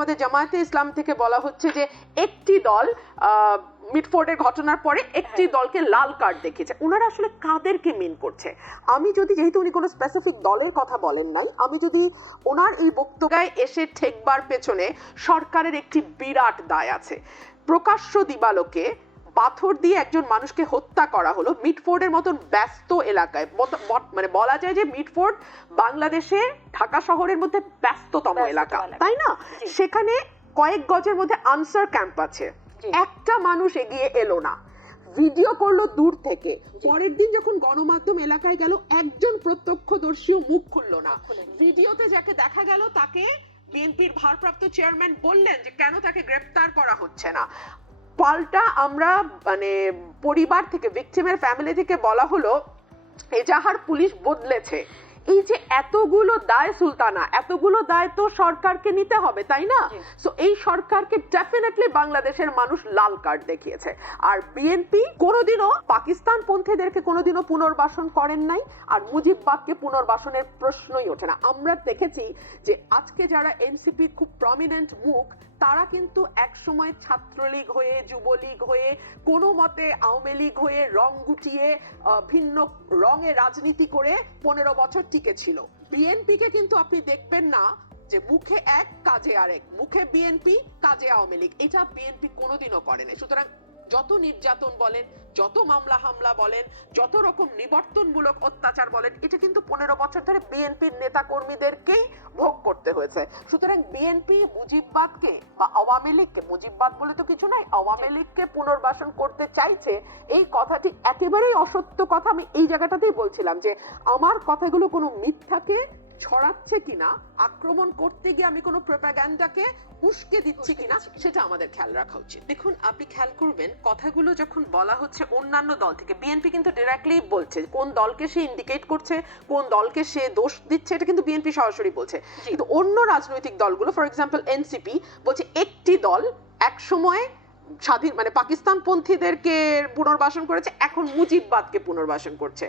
আমাদের জামায়াতে ইসলাম থেকে বলা হচ্ছে যে একটি দল মিডফোর্ডের মিটফোর্ডের ঘটনার পরে একটি দলকে লাল কার্ড দেখিয়েছে। ওনারা আসলে কাদেরকে মিন করছে? আমি যদি যেহেতু উনি কোনো স্পেসিফিক দলের কথা বলেন নাই আমি যদি ওনার এই বক্তব্যে এসে ঠেকবার পেছনে সরকারের একটি বিরাট দায় আছে। প্রকাশ্য দিবালোকে পাথর দিয়ে একজন মানুষকে হত্যা করা হলো মিটফোর্ডের মতন ব্যস্ত এলাকায়। মানে বলা যায় যে মিটফোর্ড বাংলাদেশে ঢাকা শহরের মধ্যে ব্যস্ততম এলাকা। তাই না? সেখানে কয়েক গজের মধ্যে আনসার ক্যাম্প আছে। একটা মানুষ এগিয়ে এলো না। ভিডিও করল দূর থেকে। পরের দিন যখন গণমাধ্যম এলাকায় গেল একজন প্রত্যক্ষদর্শীও মুখ খুললো না। ভিডিওতে যাকে দেখা গেল তাকে বিএনপির ভারপ্রাপ্ত চেয়ারম্যান বললেন যে কেন তাকে গ্রেপ্তার করা হচ্ছে না? পাল্টা আমরা মানে পরিবার থেকে ভিকটিমের ফ্যামিলি থেকে বলা হলো এজাহার পুলিশ বদলেছে। এই যে এতগুলো দায় সুলতানা এতগুলো দায় তো সরকারকে নিতে হবে তাই না। সো এই সরকারকে ডেফিনেটলি বাংলাদেশের মানুষ লাল কার্ড দেখিয়েছে। আর বিএনপি কোনোদিনও পাকিস্তান পন্থীদেরকে কোনোদিনও পুনর্বাসন করেন নাই আর মুজিব মুজিববাদকে পুনর্বাসনের প্রশ্নই ওঠে না। আমরা দেখেছি যে আজকে যারা এনসিপি খুব প্রমিনেন্ট মুখ তারা কিন্তু একসময় ছাত্রলীগ হয়ে যুবলীগ হয়ে কোনো মতে আওয়ামী লীগ হয়ে রং গুটিয়ে ভিন্ন রঙে রাজনীতি করে পনেরো বছর টিকে ছিল। বিএনপিকে কিন্তু আপনি দেখবেন না যে মুখে এক, কাজে আরেক। মুখে বিএনপি, কাজে আওয়ামী লীগ। এটা বিএনপি কোনোদিনও করেনি। সুতরাং যত নির্যাতন বলেন, যত মামলা হামলা বলেন, যত রকম নিবর্তনমূলক অত্যাচার বলেন, এটা কিন্তু পনেরো বছর ধরে বিএনপির নেতা কর্মীদেরকেই ভোগ করতে হয়েছে। সুতরাং বিএনপি মুজিববাদকে বা আওয়ামী লীগকে, মুজিববাদ বলে তো কিছু নাই, আওয়ামী লীগকে পুনর্বাসন করতে চাইছে, এই কথাটি একেবারেই অসত্য কথা আমি এই জায়গাটাতেই বলছিলাম যে, আমার কথাগুলো কোনো মিথ্যাকে ছড়াচ্ছে কিনা আক্রমণ করতে গিয়ে আমি কোনো প্রোপাগ্যান্ডাকে উস্কে দিচ্ছি কিনা। সেটা আমাদের খেয়াল রাখা উচিত। দেখুন আপনি খেয়াল করবেন কথাগুলো যখন বলা হচ্ছে অন্যান্য দল থেকে বিএনপি কিন্তু ডিরেক্টলি বলছে কোন দলকে সে ইন্ডিকেট করছে কোন দলকে সে দোষ দিচ্ছে এটা কিন্তু বিএনপি সরাসরি বলছে। কিন্তু অন্য রাজনৈতিক দলগুলো ফর এক্সাম্পল এনসিপি বলছে একটি দল এক সময় স্বাধীন মানে পাকিস্তান পন্থীদেরকে পুনর্বাসন করেছে এখন মুজিববাদকে পুনর্বাসন করছে।